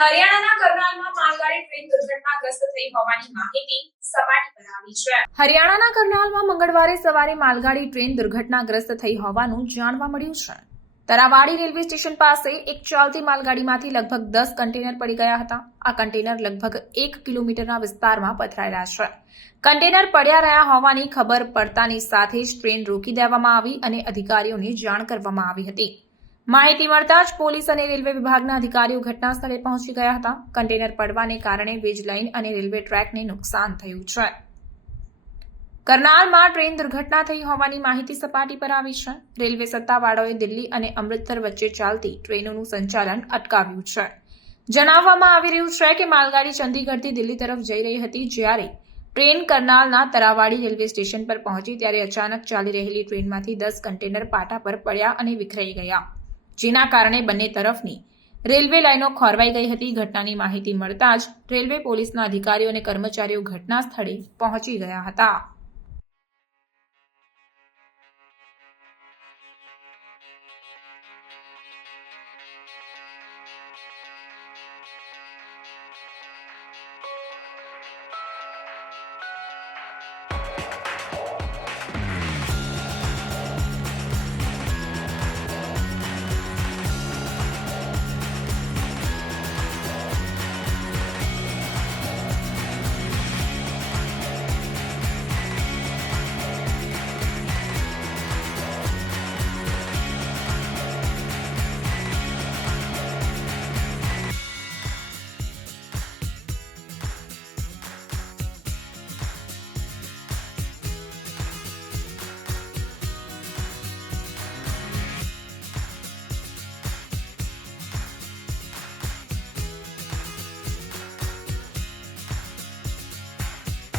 હરિયાણાના કરનાલમાં માલગાડી ટ્રેન દુર્ઘટનાગ્રસ્ત થઈ હોવાની માહિતી હરિયાણાના કરનાલમાં મંગળવારે સવારે માલગાડી ટ્રેન દુર્ઘટનાગ્રસ્ત થઈ હોવાનું જાણવા મળ્યું છે. તરાવાડી રેલવે સ્ટેશન પાસે એક ચાલતી માલગાડીમાંથી લગભગ દસ કન્ટેનર પડી ગયા હતા. આ કન્ટેનર લગભગ એક કિલોમીટરના વિસ્તારમાં પથરાયેલા છે. કન્ટેનર પડ્યા રહ્યા હોવાની ખબર પડતાની સાથે જ ટ્રેન રોકી દેવામાં આવી અને અધિકારીઓને જાણ કરવામાં આવી હતી. માહિતી મળતા જ પોલીસ અને રેલવે વિભાગના અધિકારીઓ ઘટના સ્થળે પહોંચી ગયા હતા. કન્ટેનર પડવાને કારણે વીજ લાઇન અને રેલવે ટ્રેકને નુકસાન થયું છે. કરનાલમાં ટ્રેન દુર્ઘટના થઈ હોવાની માહિતી સપાટી પર આવી છે. રેલવે સત્તાવાળાઓએ દિલ્હી અને અમૃતસર વચ્ચે ચાલતી ટ્રેનોનું સંચાલન અટકાવ્યું છે. જણાવવામાં આવી રહ્યું છે કે માલગાડી ચંદીગઢથી દિલ્હી તરફ જઈ રહી હતી જ્યારે ટ્રેન કરનાલના તરાવાડી રેલવે સ્ટેશન પર પહોંચી ત્યારે અચાનક ચાલી રહેલી ટ્રેનમાંથી દસ કન્ટેનર પાટા પર પડ્યા અને વિખરાઈ ગયા. જેના કારણે બંને તરફની રેલવે લાઈનો ખોરવાઈ ગઈ હતી. ઘટનાની માહિતી મળતા જ રેલવે પોલીસના અધિકારીઓ અને કર્મચારીઓ ઘટના સ્થળે પહોંચી ગયા હતા.